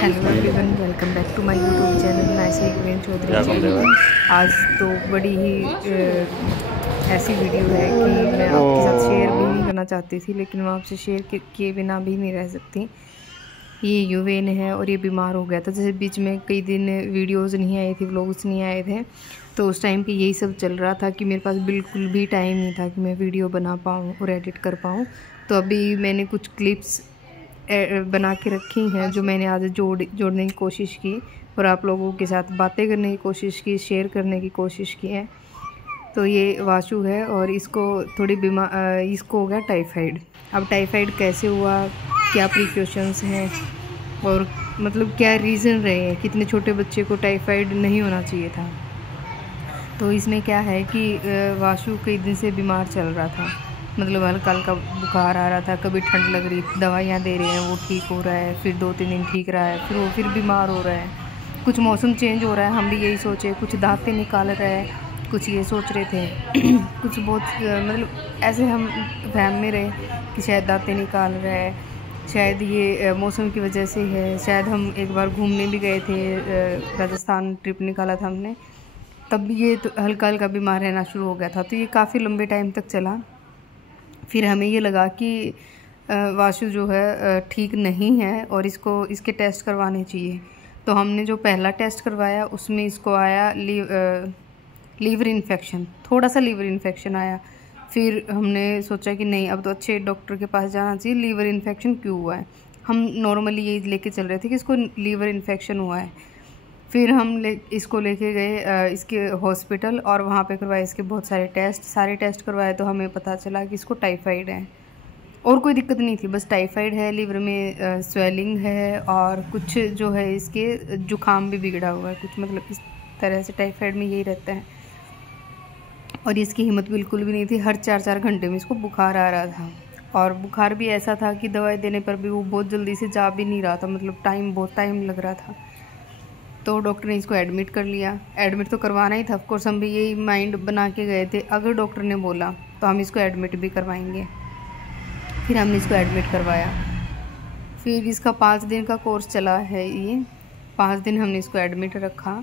Hello everyone, welcome back to my YouTube channel. मैं से वीरेंद्र चौधरी। आज तो बड़ी ही ऐसी वीडियो है कि मैं आपके साथ शेयर भी नहीं करना चाहती थी, लेकिन मैं आपसे शेयर किए बिना भी नहीं रह सकती। ये युवेन है और ये बीमार हो गया था। जैसे बीच में कई दिन वीडियोस नहीं आई थी, व्लॉग्स नहीं आए थे, तो उस टाइम पे यही सब चल रहा था कि मेरे पास बिल्कुल भी टाइम नहीं था कि मैं वीडियो बना पाऊँ और एडिट कर पाऊँ। तो अभी मैंने कुछ क्लिप्स बना के रखी हैं जो मैंने आज जोड़ने की कोशिश की और आप लोगों के साथ बातें करने की कोशिश की, शेयर करने की कोशिश की है। तो ये वाशु है और इसको थोड़ी इसको हो गया टाइफाइड। अब टाइफाइड कैसे हुआ, क्या प्रिकॉशंस हैं और मतलब क्या रीज़न रहे हैं, कितने छोटे बच्चे को टाइफाइड नहीं होना चाहिए था। तो इसमें क्या है कि वाशु कई दिन से बीमार चल रहा था, मतलब हल्का हल्का बुखार आ रहा था, कभी ठंड लग रही, दवाइयाँ दे रहे हैं वो ठीक हो रहा है, फिर 2-3 दिन ठीक रहा है, फिर वो फिर बीमार हो रहा है। कुछ मौसम चेंज हो रहा है, हम भी यही सोचे, कुछ दांतें निकाल रहे हैं, कुछ ये सोच रहे थे कुछ बहुत मतलब ऐसे हम वहम में रहे कि शायद दांतें निकाल रहा है, शायद ये मौसम की वजह से है। शायद हम एक बार घूमने भी गए थे, राजस्थान ट्रिप निकाला था हमने, तब ये तो हल्का हल्का बीमार रहना शुरू हो गया था। तो ये काफ़ी लंबे टाइम तक चला। फिर हमें ये लगा कि वाशु जो है ठीक नहीं है और इसके टेस्ट करवाने चाहिए। तो हमने जो पहला टेस्ट करवाया उसमें इसको आया लीवर इन्फेक्शन, थोड़ा सा लीवर इन्फेक्शन आया। फिर हमने सोचा कि नहीं, अब तो अच्छे डॉक्टर के पास जाना चाहिए, लीवर इन्फेक्शन क्यों हुआ है। हम नॉर्मली यही लेके चल रहे थे कि इसको लीवर इन्फेक्शन हुआ है। फिर हम इसको लेके गए इसके हॉस्पिटल और वहाँ पे करवाए इसके बहुत सारे टेस्ट करवाए। तो हमें पता चला कि इसको टाइफाइड है और कोई दिक्कत नहीं थी, बस टाइफाइड है, लीवर में स्वेलिंग है और कुछ जो है इसके जुकाम भी बिगड़ा हुआ है कुछ, मतलब इस तरह से टाइफाइड में यही रहता है। और इसकी हिम्मत बिल्कुल भी नहीं थी, हर 4-4 घंटे में इसको बुखार आ रहा था और बुखार भी ऐसा था कि दवाई देने पर भी वो बहुत जल्दी से जा भी नहीं रहा था, मतलब बहुत टाइम लग रहा था। तो डॉक्टर ने इसको एडमिट कर लिया। एडमिट तो करवाना ही था, ऑफ कोर्स हम भी यही माइंड बना के गए थे, अगर डॉक्टर ने बोला तो हम इसको एडमिट भी करवाएंगे। फिर हमने इसको एडमिट करवाया। फिर इसका 5 दिन का कोर्स चला है, ये 5 दिन हमने इसको एडमिट रखा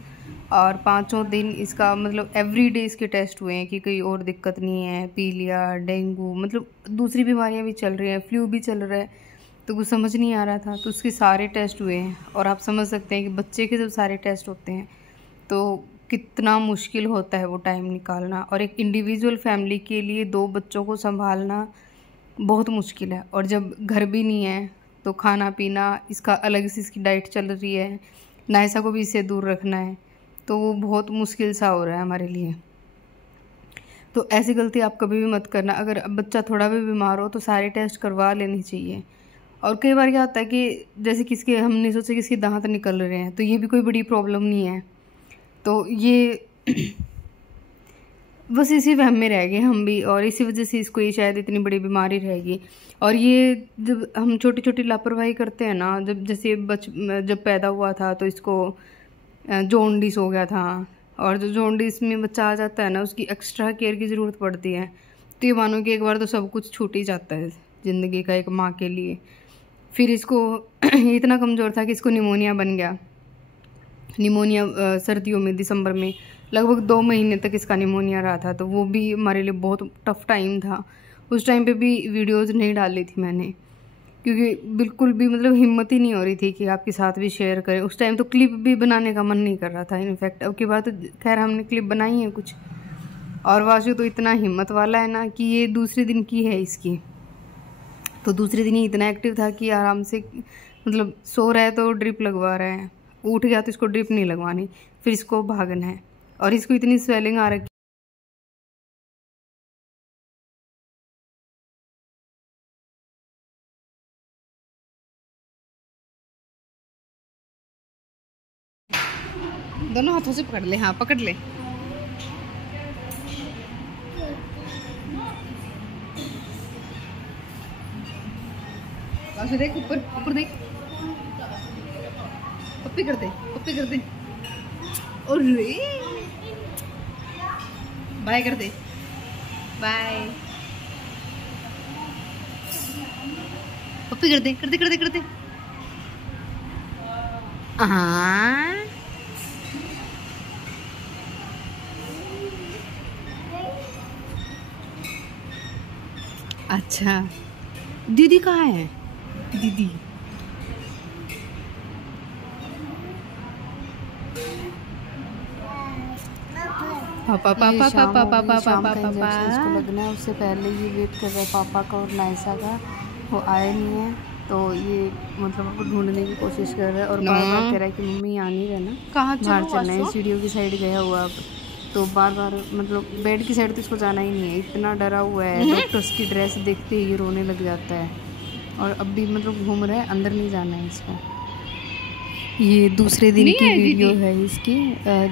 और 5 दिन इसका मतलब एवरीडे इसके टेस्ट हुए हैं कि कोई और दिक्कत नहीं है, पीलिया, डेंगू, मतलब दूसरी बीमारियां भी चल रही हैं, फ्लू भी चल रहा है। तो कुछ समझ नहीं आ रहा था, तो उसके सारे टेस्ट हुए हैं और आप समझ सकते हैं कि बच्चे के जब सारे टेस्ट होते हैं तो कितना मुश्किल होता है वो टाइम निकालना। और एक इंडिविजुअल फैमिली के लिए 2 बच्चों को संभालना बहुत मुश्किल है, और जब घर भी नहीं है तो खाना पीना इसका अलग से, इसकी डाइट चल रही है, नायसा को भी इससे दूर रखना है, तो वो बहुत मुश्किल सा हो रहा है हमारे लिए। तो ऐसी गलती आप कभी भी मत करना। अगर बच्चा थोड़ा भी बीमार हो तो सारे टेस्ट करवा लेने चाहिए। और कई बार क्या होता है कि जैसे हमने सोचा कि इसके दांत निकल रहे हैं, तो ये भी कोई बड़ी प्रॉब्लम नहीं है, तो ये बस इसी वहम में रह गए हम भी, और इसी वजह से इसको ये शायद इतनी बड़ी बीमारी रहेगी। और ये जब हम छोटी छोटी लापरवाही करते हैं ना, जब पैदा हुआ था तो इसको जॉन्डिस हो गया था, और जो जॉन्डिस में बच्चा आ जाता है ना, उसकी एक्स्ट्रा केयर की ज़रूरत पड़ती है। तो ये मानो कि एक बार तो सब कुछ छूट ही जाता है ज़िंदगी का एक माँ के लिए। फिर इसको इतना कमज़ोर था कि इसको निमोनिया बन गया। निमोनिया सर्दियों में, दिसंबर में लगभग 2 महीने तक इसका निमोनिया रहा था, तो वो भी हमारे लिए बहुत टफ टाइम था। उस टाइम पे भी वीडियोज़ नहीं डाली थी मैंने, क्योंकि बिल्कुल भी मतलब हिम्मत ही नहीं हो रही थी कि आपके साथ भी शेयर करें। उस टाइम तो क्लिप भी बनाने का मन नहीं कर रहा था। इनफैक्ट अब की बात तो खैर हमने क्लिप बनाई है कुछ। और वाशु तो इतना हिम्मत वाला है ना कि ये दूसरे दिन की है इसकी, तो दूसरे दिन ही इतना एक्टिव था कि आराम से मतलब सो रहा है तो ड्रिप लगवा रहा है, उठ गया तो इसको ड्रिप नहीं लगवानी, फिर इसको भागना है। और इसको इतनी स्वेलिंग आ रखी, दोनों हाथों से पकड़ ले, हाँ पकड़ ले। देख ऊपर ऊपर देख, पप्पी कर दे, पप्पी कर दे, और बाय कर दे, बाय, पप्पी कर दे, कर दे कर दे कर दे। हाँ अच्छा, दीदी कहाँ है? दीदी पापा पापा पापा पापा पापा पापा इसको लगना है, उससे पहले ये वेट कर रहा है पापा का और नायसा का, वो आए नहीं है तो ये मतलब ढूंढने की कोशिश कर रहा है और बार बार कह रहा है कि मम्मी यहाँ नहीं रहना, कहाँ बाहर चलना है, सीढ़ियों की साइड गया हुआ अब तो बार बार मतलब बेड की साइड तो इसको जाना ही नहीं है, इतना डरा हुआ है। डॉक्टर्स की ड्रेस देखते ही रोने लग जाता है और अब भी मतलब घूम रहा है, अंदर नहीं जाना है इसको। ये दूसरे दिन की वीडियो है इसकी।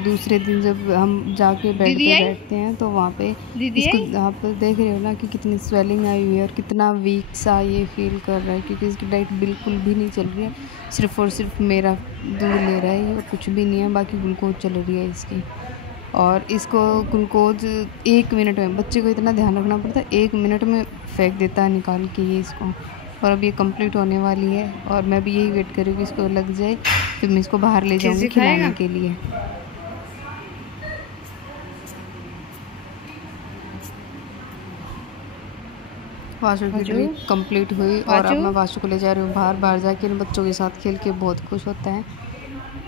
दूसरे दिन जब हम जाके बेड पे बैठते हैं तो वहाँ पे इसको आप देख रहे हो ना कि कितनी स्वेलिंग आई हुई है और कितना वीक सा ये फील कर रहा है, क्योंकि इसकी डाइट बिल्कुल भी नहीं चल रही है, सिर्फ और सिर्फ मेरा दूध ले रहा है और कुछ भी नहीं है, बाकी ग्लूकोज चल रही है इसकी। और इसको ग्लूकोज 1 मिनट में, बच्चे को इतना ध्यान रखना पड़ता है, 1 मिनट में फेंक देता है निकाल के ये इसको। और अब ये कंप्लीट होने वाली है और मैं भी यही वेट कर रही हूँ कि इसको लग जाए, फिर मैं इसको बाहर ले जाऊँगी खिलाने के लिए। वाशु की ट्रिप कंप्लीट हुई और अब मैं वाशु को ले जा रही हूँ बाहर। बाहर जाके इन बच्चों के साथ खेल के बहुत खुश होता है,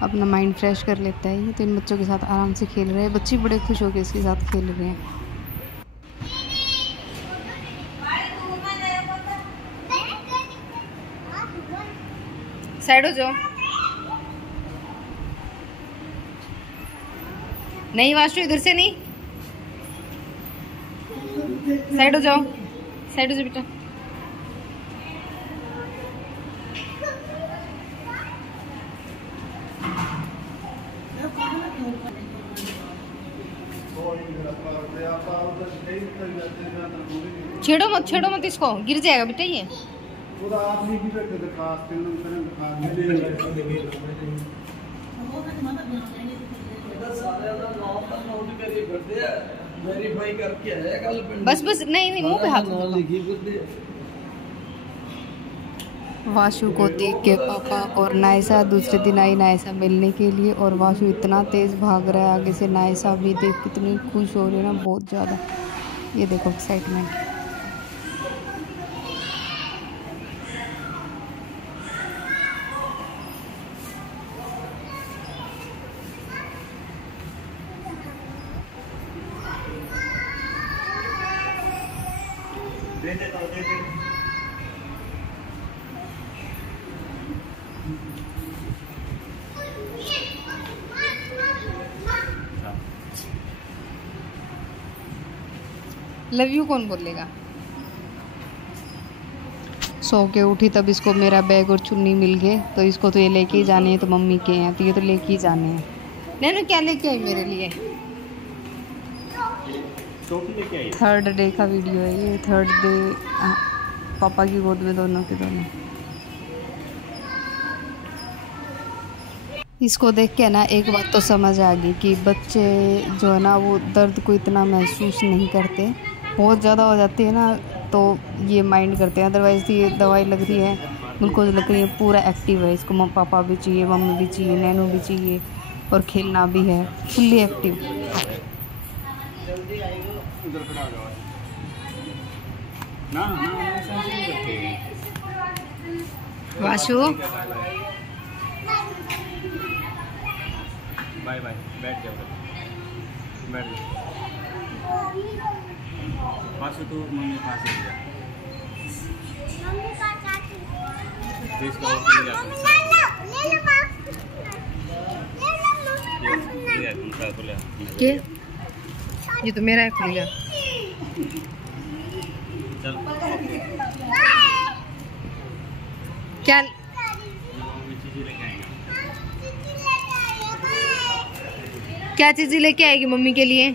अपना माइंड फ्रेश कर लेता है। तो इन बच्चों के साथ आराम से खेल रहे हैं, बच्चे बड़े खुश होकर इसके साथ खेल रहे हैं। साइड हो जाओ, नहीं वाशु इधर से नहीं, साइड हो जाओ, साइड हो जाओ बेटा। छेड़ो मत इसको, गिर जाएगा बेटा ये। बस नहीं मुंह पे हाथ। वाशु को देख के पापा और नायसा दूसरे दिन आई नायसा मिलने के लिए, और वाशु इतना तेज़ भाग रहा है आगे से, नायसा भी देख कितनी खुश हो रही है ना, बहुत ज़्यादा। ये देखो एक्साइटमेंट। लव यू कौन बोलेगा? सो के उठी तब इसको मेरा बैग और चुन्नी मिल गए, तो इसको तो ये लेके ही जाने हैं, तो मम्मी के हैं तो ये तो लेके ही जाने हैं। नैनू क्या लेके आई मेरे लिए? 3rd डे का वीडियो है ये, 3rd डे पापा की गोद में दोनों के दोनों। इसको देख के ना एक बात तो समझ आ गई कि बच्चे जो है ना वो दर्द को इतना महसूस नहीं करते, बहुत ज़्यादा हो जाती है ना तो ये माइंड करते हैं। अदरवाइज़ ये दवाई लग रही है, ग्लूकोज लग रही है, पूरा एक्टिव है इसको, पापा भी चाहिए, मम्मी भी चाहिए, नैनू भी चाहिए और खेलना भी है, fully active. Washu bye bye, बैठ जाओ, बैठ जाओ। वाशु तो मम्मी पास ही जा, इसको ले जा, के ये तो मेरा है, खुल गया। चल क्या क्या चीज़ें लेके आएगी मम्मी के लिए?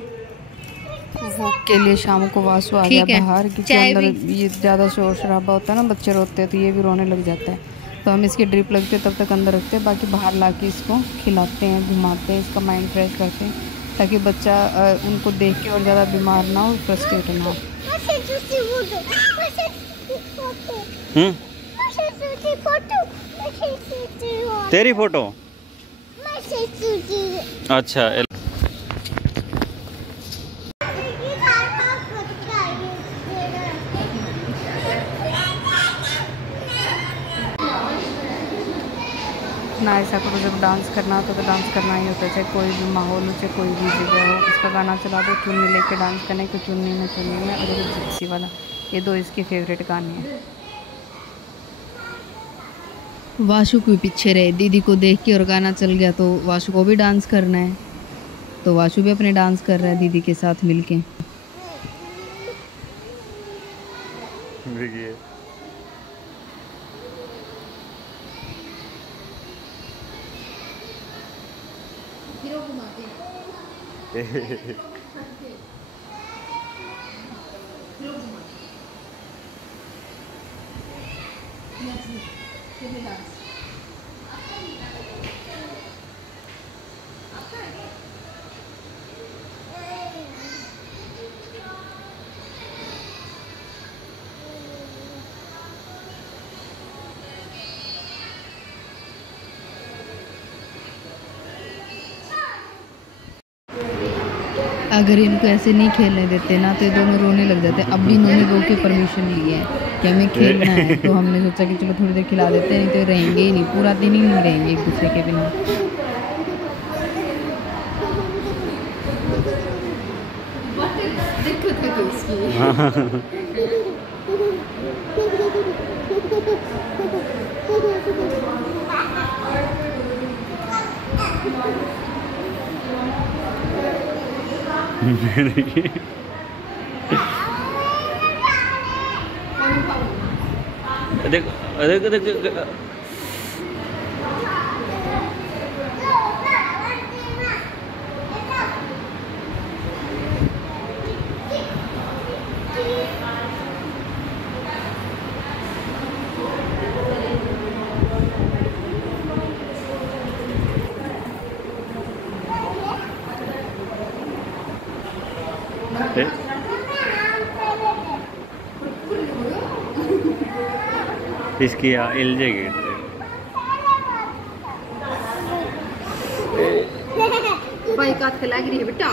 भूख के लिए शाम को वासु आ गया बाहर, क्योंकि अंदर ये ज़्यादा शोर शराबा होता है ना, बच्चे रोते हैं तो ये भी रोने लग जाता है, तो हम इसकी ड्रिप लगते तब तक अंदर रखते हैं, बाकी बाहर ला के इसको खिलाते हैं, घुमाते हैं, इसका माइंड फ्रेश करते हैं, ताकि बच्चा उनको देख के और ज़्यादा बीमार ना हो, फ्रस्ट्रेट ना हो। तेरी फोटो अच्छा ना ऐसा करो, जब डांस करना होता तो डांस करना ही होता है, चाहे कोई भी माहौल हो, चाहे कोई भी जगह हो। इसका गाना चला दो, चुन्नी लेके डांस करना है, कि चुन्नी में चुन्नी में, और एक जिप्सी वाला, ये दो इसके फेवरेट गाने हैं। वाशु को पीछे रहे, दीदी को देख के और गाना चल गया तो वाशु को भी डांस करना है, तो वाशु भी अपने डांस कर रहा है दीदी के साथ मिलके। देखिए अगर इनको ऐसे नहीं खेलने देते ना तो ये दोनों रोने लग जाते। अब भी इन्होंने रो के परमिशन ली है कि हमें खेलना है, तो हमने सोचा कि चलो थोड़ी देर खिला देते हैं, नहीं तो रहेंगे ही नहीं, पूरा दिन ही नहीं रहेंगे एक दूसरे के बिना। देख देख देख इसकी एल जे गेट भाई काट के लग रही है बेटा।